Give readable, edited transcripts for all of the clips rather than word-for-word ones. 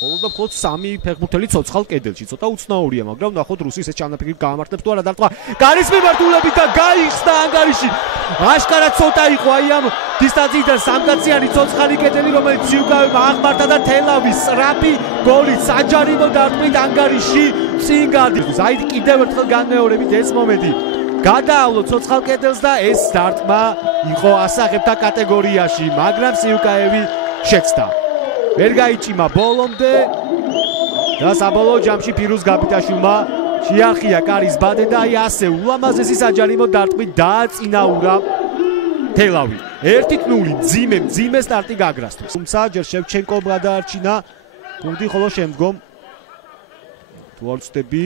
ხოლო მხოლოდ 3 ფეხბურთელი ცოცხალ კედელში, ცოტა უცნაურია, მაგრამ ნახოთ რუსის ეს ჩანაფიქრი გაამართლებს თუ არა დარტყმა. გარის მიმართულებით და გაიხსნა ანგარიში. აშკარად ცოტა იყო აი ამ დისტანციიდან სამკაციანი ცოცხალი კედელი, რომელიც სიუკავემ აღმართა და თელავის სწრაფი გოლი საჯარიმო დარტყმით ანგარიში წინ გადის. აი კიდევ ერთხელ განმეორებით ეს მომენტი. გადაავლო ცოცხალ კედელს და ეს დარტყმა იყო ასაღებთა კატეგორიაში, მაგრამ სიუკაევი შეცდა. ვერ გაიჭიმა ბოლომდე და საბოლოო ჯამში ფირუზ გაბიტაშვილმა შეახია კარის ბადე და აი ასე ულამაზესი საჯარიმო დარტყმით დააწინაურა თელავი. 1-0 მძიმე სტარტი გაგრასთვის. თუმცა ჯერ შევჩენკომ გადაარჩინა პუნქტი, ხოლო შემდგომ თუ არ ვცდები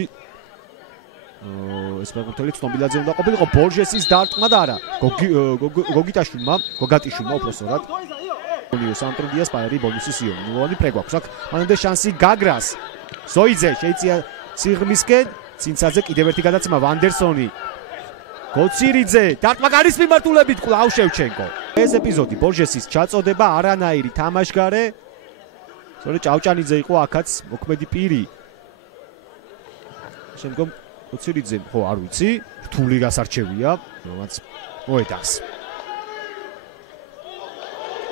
ეს ფეხბურთელი ცნობილაძე უნდა ყოფილიყო ბორჟესის დარტყმა და არა გოგიტაშვილმა უпроსორად სამტრედია სპაირი ბონუსის იონი. ნულოვანი პრე გვაქვს აქ. მანამდე შანსი გაგრას. ზოიძე შეიწია სიღრმისკენ, ცინცაძე კიდევ ერთი გადაცემა ვანდერსონი. გოცირიძე, დარტყმა გარის მიმართულებით კვლავ შევჩენკო. ეს ეპიზოდი ბორჟესის ჩაწოდება არანაირი თამაშგარე. სწორედ ჭავჭანიძე იყო აქაც მოქმედი პირი. შემდგომ გოცირიძე, ხო არ ვიცი, რთული გასარჩევია, რომელიც მოედახს.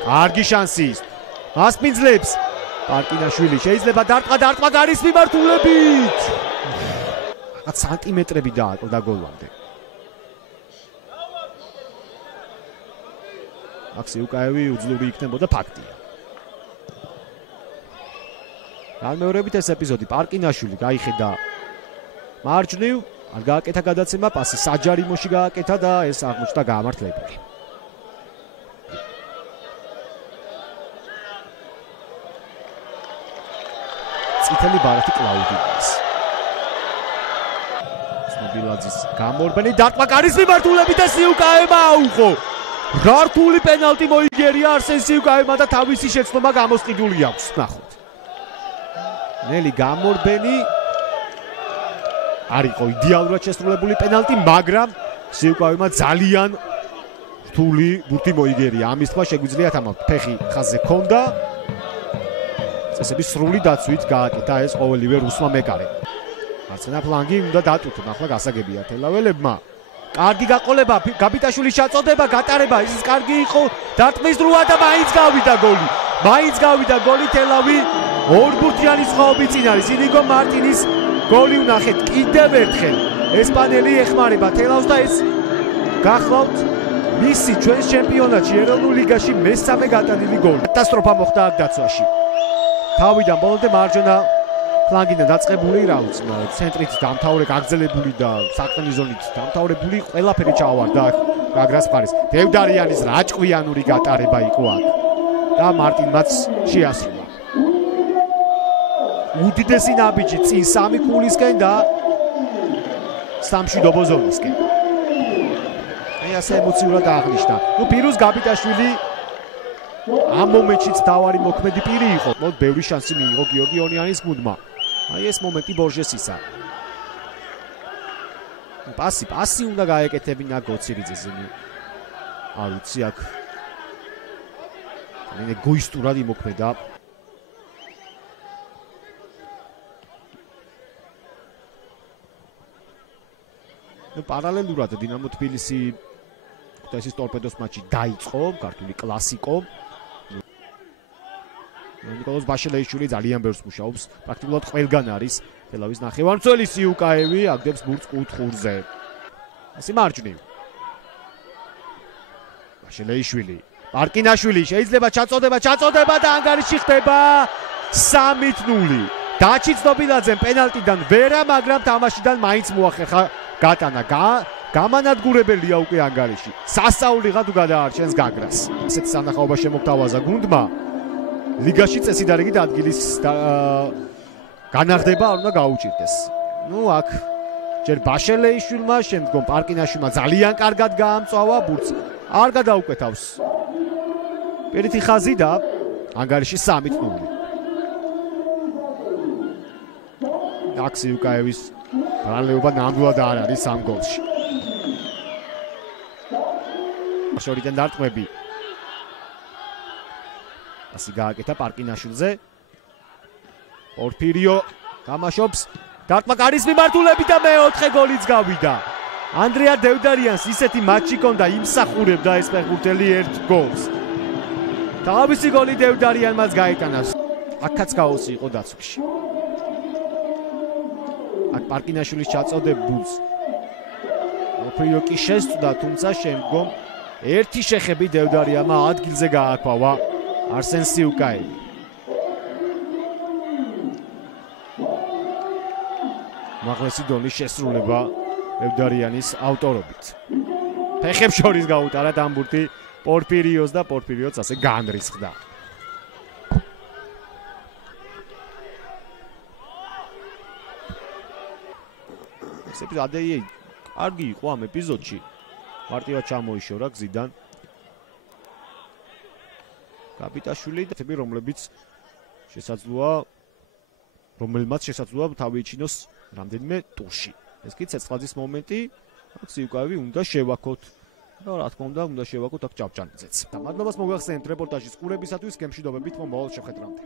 კარგი შანსი მასპინძლებს პარკინაშვილი შეიძლება დარტყმა გარის მიმართულებით. რაღაც სანტიმეტრები დააკლდა გოლამდე. აქსიუკაევი უძლური იქნებოდა ფაქტია. განმეორებით ეს ეპიზოდი პარკინაშვილი გაიხედა მარჯვნივ, არ გააკეთა გადაცემა, პასი საჯარიმოში გააკეთა და ეს აღმოჩნდა გაამართლებელი. წითელი ბარათი კლაუდიას. ცნობილაძის გამორბენი დარტყმა გარის მიმართულებით და სიუკაევმა აუხო. რა რთული პენალტი მოიგერია არსენ სიუკაევმა და თავისი შეცდომა გამოსყიდული აქვს. ნახოთ. ნელი გამორბენი არ იყო იდეალურად შესრულებული პენალტი, მაგრამ სიუკაევმა ძალიან რთული ბურთი მოიგერია. ამის თქვა შეგვიძლია თამამ ფეხი ხაზზე ქონდა. წესების სრული დაცვით გააკეთა ეს ყოველივე რუსმა მეკარე. მარცხენა ფლანგი უნდა დატვირთონ, ახლა გასაგებია თელაველებმა. კარგი გაყოლება, გაბიტაშვილის ჩაწოდება, გატარება, ეს კარგი იყო. დარტყმის დროა და მაინც გავიდა გოლი. მაინც გავიდა გოლი თელავი. ორბურთიანი სხვაობი წინ არის. ინიგო მარტინის გოლი ვნახეთ კიდევ ერთხელ. ესპანელი ეხმარება თელავს და ეს გახლავთ მისი ჩვენს ჩემპიონატში ეროვნულ ლიგაში მესამე გატანილი გოლი. კატასტროფა მოხდა აქ დაცვაში. თავიდან ბოლომდე მარჯვენა ფლანგიდან დაწყებული, რა ვიცი, ცენტრით დამთავრე გაგრძელებული და საყრდენი ზონით დამთავრებული ყველაფერი ჩაავარდა გაგრას მხარეს. დევდარიანის რაჭყვიანური გატარება იყო აქ და მარტინმაც შეასრულა. უდიდესი ნაბიჯი წინ 3 ქულისკენ და სამშვიდობო ზონისკენ. აი ასე ემოციურად აღნიშნა. ნუ ფირუზ გაბიტაშვილი ამ მომენტშიც თავარი მოქმედი პირი იყო. მოდ ბევრი შანსი მიიღო გიორგი ონიანის გუნდმა. აი ეს მომენტი ბორჟესისა. პასი უნდა გაეკეთებინა გოცირიძეზე. არ ვიცი აქ. მე გოისტურად იმოქმედა. პარალელურად დინამო თბილისი ქუთაისის ტორპედოს მატჩი დაიწყო, ქართული კლასიკო. ნიკოლოზ ბაშელეიშვილი ძალიან ბევრს მუშაობს, პრაქტიკულად ყველგან არის თელავის ნახევარმცველი სიუკაევი, აგდებს ბურთს კუთხურზე. ასე მარჯვნივ. ბაშელეიშვილი, პარკინაშვილი შეიძლება ჩაწოდება და ანგარიში ხდება 3-0. დაჩი ცნობილაძემ პენალტიდან ვერა, მაგრამ თამაშიდან მაინც მოახერხა გატანა. გამანადგურებელია უკვე ანგარიში. სასწაულიღად გადაარჩენს გაგრას. ესეთ სანახაობა შემოგთავაზა გუნდმა. ლიგაში წესიდარიგით ადგილის განაღდება არ უნდა გაუჭირდეს. ნუ აქ ჯერ ბაშელეიშვილმა, შემდგომ პარკინაშვილმა ძალიან კარგად გაამწვავა, ბურთს არ გადაუკვეთავს. პირითი ხაზი და ანგარიში 3-0. აქსიუკაევის განლეობა ნამდვილად არ არის ამ გოლში. შორიდან დარტყმები. ასე გააკეთა პარკინაშვილზე. პორფირიო თამაშობს. დარტყმა კარის მიმართულებით და მეოთხე გოლიც გავიდა. ანდრია დევდარიანს ისეთი მატჩი ჰქონდა, იმსახურებდა ეს ფეხბურთელი ერთ გოლს. თავისი გოლი დევდარიანმაც გაიტანა. აქაც გაოსი იყო დაცვაში. აქ პარკინაშვილის ჩაწოდებულს პორფირიო კი შესწვდა, თუმცა შემდგომ ერთი შეხები დევდარიანმა ადგილზე გააქვავა არსენ სიუკაევი. მაღლესი დონის შესრულება დევდარიანის ავტორობით. ფეხებს შორის გაუტარა დამბურთი პორფირიოს და პორფირიოც ასე განრისხდა. ეს ეპიზოდი კარგი იყო ამ ეპიზოდში. მარტივად ჩამოიშორა გზიდან კაპიტაშვილი და რომელმაც შესაძლოა თავი იჩინოს რამდენიმე ტურში. ეს კი ცეცხლაძის მომენტი, აქ სიუკაევი უნდა შევაქოთ და რა თქმა უნდა შევაქოთ აქ ჭავჭანიძეც. და მადლობას მოგახსენებთ რეპორტაჟის ყურებისათვის, გემშვიდობებით მომავალ შეხვედრამდე.